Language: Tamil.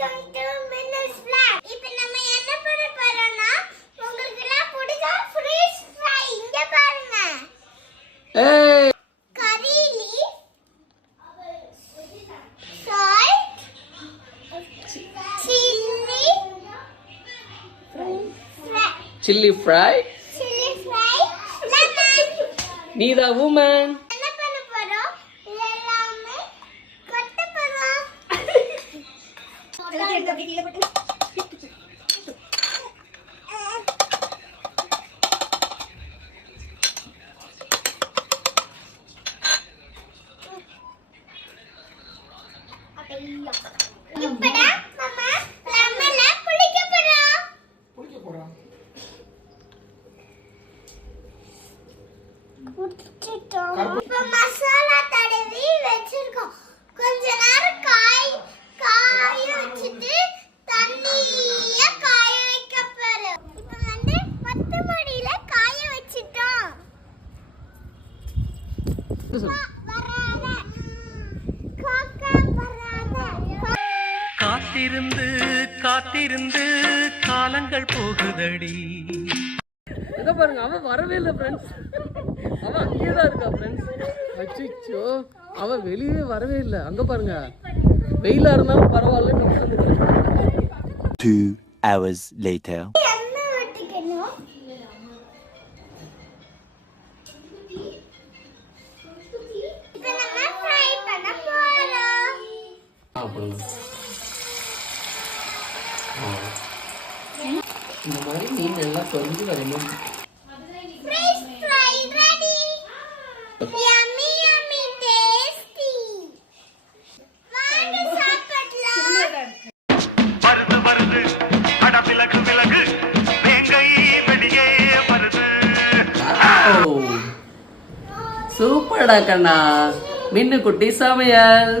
Welcome to மின்னஸ் vlog. இப்போ நம்ம என்ன பண்ண போறோம்னா உங்களுக்கு எல்லாம் பிடிச்ச ஃபிஷ் ஃப்ரை இங்க பாருங்க. ஏய் கறி leaf salt chilli fry lemon. நீதா வுமன். என்ன பண்ண போறோம்? எல்லாமே கொட்ட போறோம். இப்படா மாமா லெமன்ல புளிக்க போறோம். இப்ப மசாலா தடவி வச்சிருக்கோம். கொஞ்ச நேரம் காய வச்சிட்டு தண்ணிய காய வைக்க போறோம். இப்ப வந்து பத்து மணில காய வச்சிட்டோம். காத்திருந்து காத்திருந்து காலங்கள் போகுதடி. இத பாருங்க, அவன் வரவே இல்லை ஃப்ரெண்ட்ஸ். அவன் அங்கேயே தான் இருக்கா ஃப்ரெண்ட்ஸ். அச்சோ, அவன் வெளியே வரவே இல்லை. அங்க பாருங்க, வெயிலா இருந்தாலும் பரவாயில்ல. 2 hours later. இந்த மாதிரி மீன் எல்லாம் பொரிஞ்சு வரணும். Fish fry ready. Yummy yummy tasty. வாங்க சாப்பிடலாம். வருது வருது அட விலகு விலகு வேங்கை வெளியே வருது. சூப்பர்டா கண்ணா, மின்னு குட்டி சமையல்.